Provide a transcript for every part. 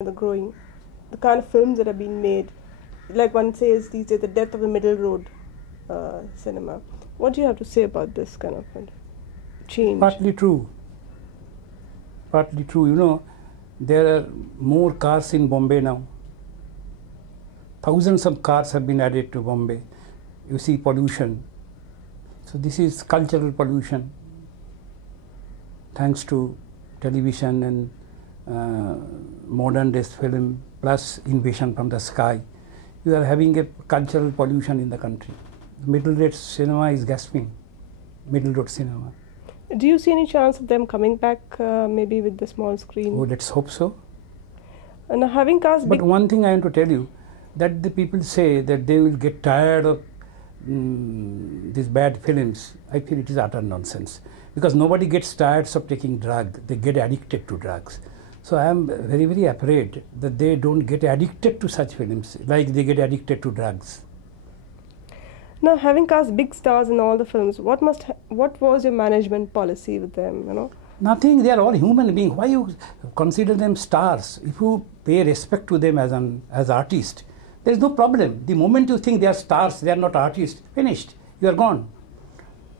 the kind of films that are being made, like one says these days, the death of the middle road cinema. What do you have to say about this kind of change? Partly true. Partly true. You know, there are more cars in Bombay now. Thousands of cars have been added to Bombay. You see pollution. So this is cultural pollution. Thanks to television and modern day film plus invasion from the sky, you are having a cultural pollution in the country. Middle road cinema is gasping. Middle road cinema. Do you see any chance of them coming back maybe with the small screen? Oh, let's hope so. And having cast but one thing I want to tell you, that the people say that they will get tired of these bad films. I feel it is utter nonsense, because nobody gets tired of taking drugs. They get addicted to drugs. So I am very, very afraid that they don't get addicted to such films like they get addicted to drugs. Now, having cast big stars in all the films, what was your management policy with them? You know, nothing. They are all human beings. Why you consider them stars? If you pay respect to them as artists, there is no problem. The moment you think they are stars, they are not artists. Finished. You are gone.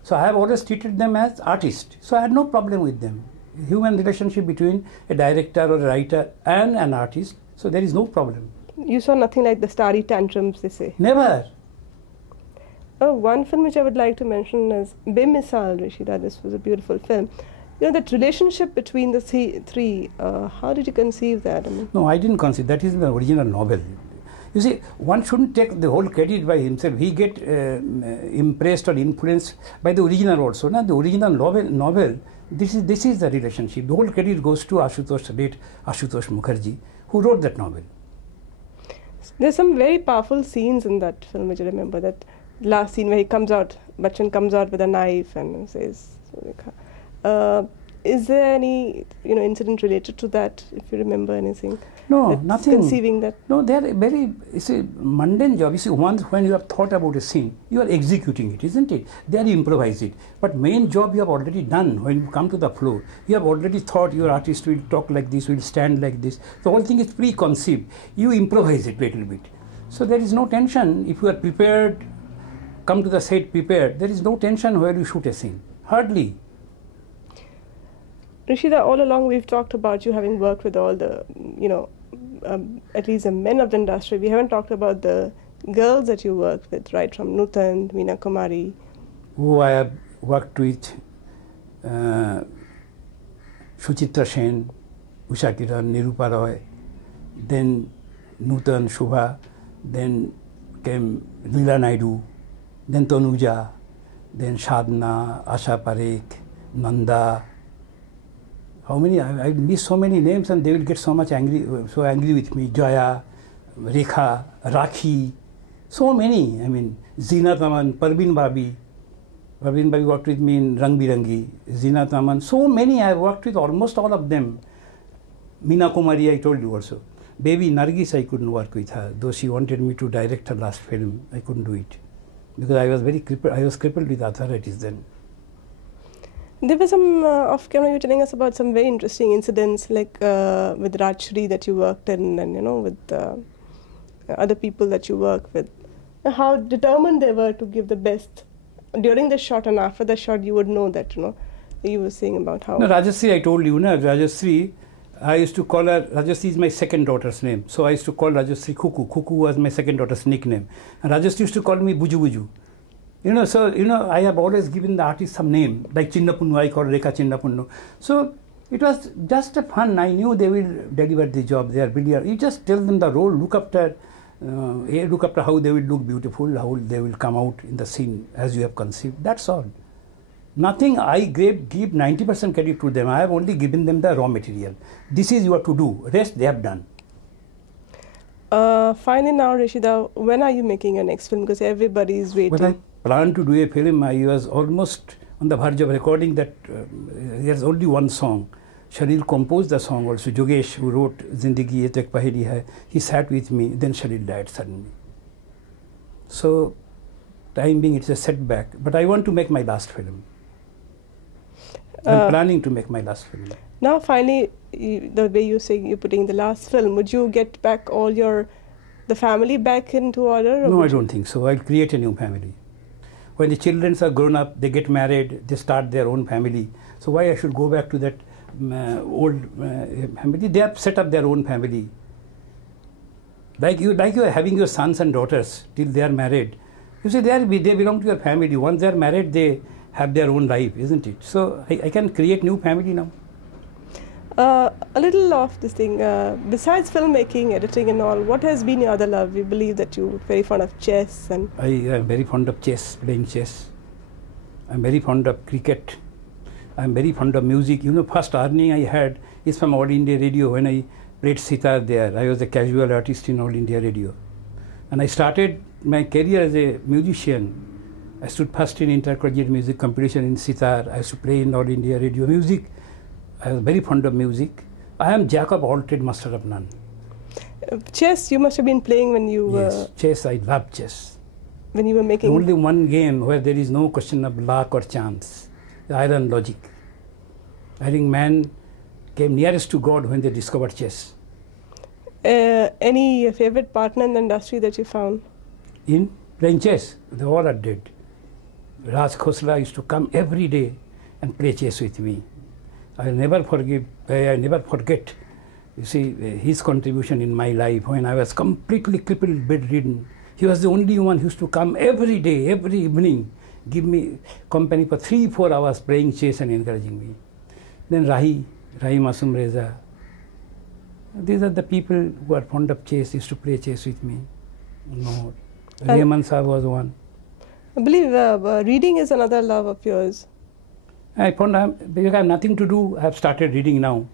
So I have always treated them as artists. So I had no problem with them. Human relationship between a director or a writer and an artist. So there is no problem. You saw nothing like the starry tantrums, they say. Never. One film which I would like to mention is Bemisal, Rishida. This was a beautiful film. You know, that relationship between the three, how did you conceive that? I mean, no, I didn't conceive. That is the original novel. You see, one shouldn't take the whole credit by himself. He get impressed or influenced by the original also. Now, the original novel, this is the relationship. The whole credit goes to late Hrishikesh Mukherjee, who wrote that novel. There's some very powerful scenes in that film, which I remember. That last scene where he comes out, Bachchan comes out with a knife and says, is there any incident related to that, if you remember anything? No, nothing. Conceiving that? No, they are very, it's a mundane job. You see, once when you have thought about a scene, you are executing it, isn't it? They are improvise it. But main job you have already done. When you come to the floor, you have already thought your artist will talk like this, will stand like this. The whole thing is preconceived. You improvise it a little bit. So there is no tension. If you are prepared, come to the set prepared, there is no tension where you shoot a scene. Hardly. Rishida, all along we've talked about you having worked with all the, at least the men of the industry. We haven't talked about the girls that you worked with, right, from Nutan, Meena Kumari. Who I have worked with, Suchitra Sen, Usha Kiran, Nirupa Roy, then Nutan, Shubha, then came Leela Naidu, then Tanuja, then Shadna, Asha Parekh, Nanda. How many? I miss so many names, and they will get so angry with me. Jaya, Rekha, Rakhi, so many. I mean, Zeenat Aman, Parveen Babi. Parveen Babi worked with me in Rang Birangi. Zeenat Aman, so many. I have worked with almost all of them. Meena Kumari, I told you also. Baby Nargis, I couldn't work with her, though she wanted me to direct her last film. I couldn't do it because I was very crippled. I was crippled with arthritis then. There were some off camera. You were telling us about some very interesting incidents, like with Rajshri that you worked in, and with other people that you work with. How determined they were to give the best during the shot, and after the shot, you would know that you were saying about how. No, Rajshri, I told you, Rajshri. I used to call her, Rajshri is my second daughter's name, so I used to call Rajshri Kuku. Kuku was my second daughter's nickname, and Rajshri used to call me Buju Buju. I have always given the artist some name, like Chinnapunnu, I call Rekha Chinnapunnu. So it was just a fun. I knew they will deliver the job. They are brilliant. You just tell them the role, look after how they will look beautiful, how they will come out in the scene as you have conceived. That's all. Nothing. I give 90% credit to them. I have only given them the raw material. This is you have to do. Rest they have done. Finally now, Rishida, when are you making your next film? Because everybody is waiting. Well, I plan to do a film. I was almost on the verge of recording that. There's only one song. Shalil composed the song also. Jogesh, who wrote Zindagi Ye To Ek Paheli Hai, he sat with me. Then Shalil died suddenly. So, time being, it's a setback. But I want to make my last film. I'm planning to make my last film. Now, finally, the way you say you're putting the last film, would you get back all the family back into order? No, I don't think so. I'll create a new family. When the children are grown up, they get married, they start their own family. So why I should go back to that old family? They have set up their own family. Like you are having your sons and daughters till they are married. You see, they belong to your family. Once they are married, they have their own life, isn't it? So I can create new family now. A little off this thing, besides filmmaking, editing and all, what has been your other love? We believe that you're very fond of chess. And I am very fond of chess, playing chess. I'm very fond of cricket. I'm very fond of music. You know, first earning I had is from All India Radio when I played sitar there. I was a casual artist in All India Radio. And I started my career as a musician. I stood first in intercollegiate music competition in sitar. I used to play in All India Radio music. I was very fond of music. I am jack of all trade, master of none. Chess, you must have been playing when you were... Yes, chess, I love chess. When you were making... Only one game where there is no question of luck or chance, the iron logic. I think man came nearest to God when they discovered chess. Any favorite partner in the industry that you found? In playing chess, they all are dead. Raj Khosla used to come every day and play chess with me. I'll never forget, you see, his contribution in my life when I was completely crippled, bedridden. He was the only one who used to come every day, every evening, give me company for 3-4 hours playing chess and encouraging me. Then Rahi Masum Reza. These are the people who are fond of chess, used to play chess with me. No, Rehman Saab was one. I believe reading is another love of yours. I found because I have nothing to do, I have started reading now.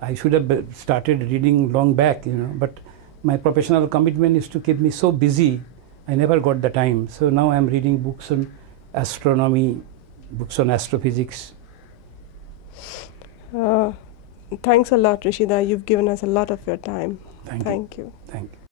I should have started reading long back, you know, but my professional commitment is to keep me so busy, I never got the time. So now I am reading books on astronomy, books on astrophysics. Thanks a lot, Rishida. You've given us a lot of your time. Thank you. Thank you. Thank you.